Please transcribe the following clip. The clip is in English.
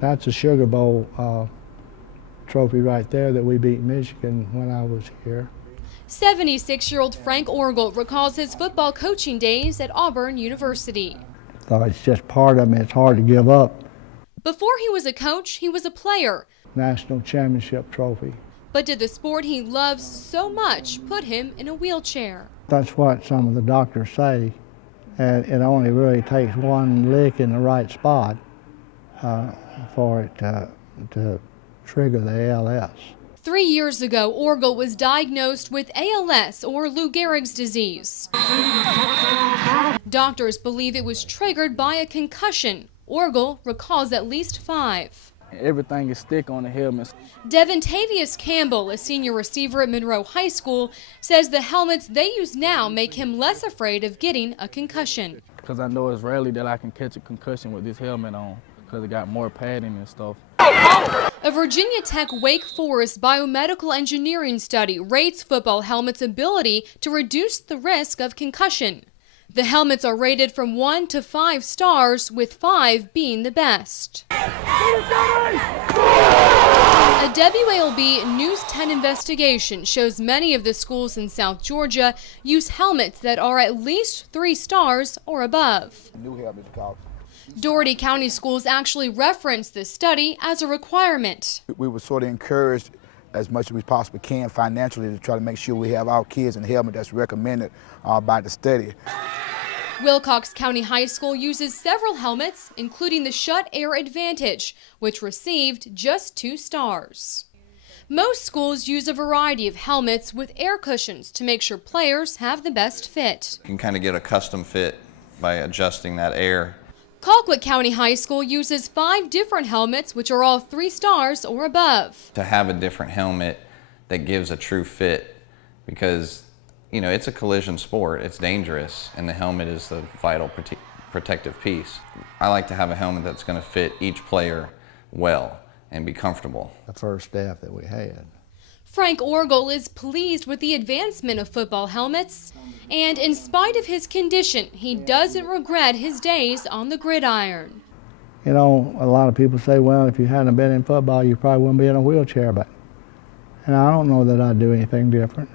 That's a Sugar Bowl trophy right there that we beat Michigan when I was here. 76-year-old Frank Orgel recalls his football coaching days at Auburn University. So it's just part of me. It's hard to give up. Before he was a coach, he was a player. National championship trophy. But did the sport he loves so much put him in a wheelchair? That's what some of the doctors say. And it only really takes one lick in the right spot for it to trigger the ALS. 3 years ago, Orgel was diagnosed with ALS, or Lou Gehrig's disease. Doctors believe it was triggered by a concussion. Orgel recalls at least 5. Everything is thick on the helmets. Devontavious Campbell, a senior receiver at Monroe High School, says the helmets they use now make him less afraid of getting a concussion. Because I know it's rarely that I can catch a concussion with this helmet on, because it got more padding and stuff. A Virginia Tech Wake Forest biomedical engineering study rates football helmets' ability to reduce the risk of concussion. The helmets are rated from 1 to 5 stars, with 5 being the best. A WALB News 10 investigation shows many of the schools in South Georgia use helmets that are at least 3 stars or above. Dougherty County Schools actually referenced this study as a requirement. We were sort of encouraged as much as we possibly can financially to try to make sure we have our kids in a helmet that's recommended by the study. Wilcox County High School uses several helmets, including the Shut Air Advantage, which received just 2 stars. Most schools use a variety of helmets with air cushions to make sure players have the best fit. You can kind of get a custom fit by adjusting that air. Colquitt County High School uses 5 different helmets, which are all 3 stars or above. To have a different helmet that gives a true fit, because you know, it's a collision sport, it's dangerous, and the helmet is the vital protective piece. I like to have a helmet that's going to fit each player well and be comfortable. The first staff that we had. Frank Orgel is pleased with the advancement of football helmets, and in spite of his condition, he doesn't regret his days on the gridiron. You know, a lot of people say, well, if you hadn't been in football, you probably wouldn't be in a wheelchair, but and I don't know that I'd do anything different.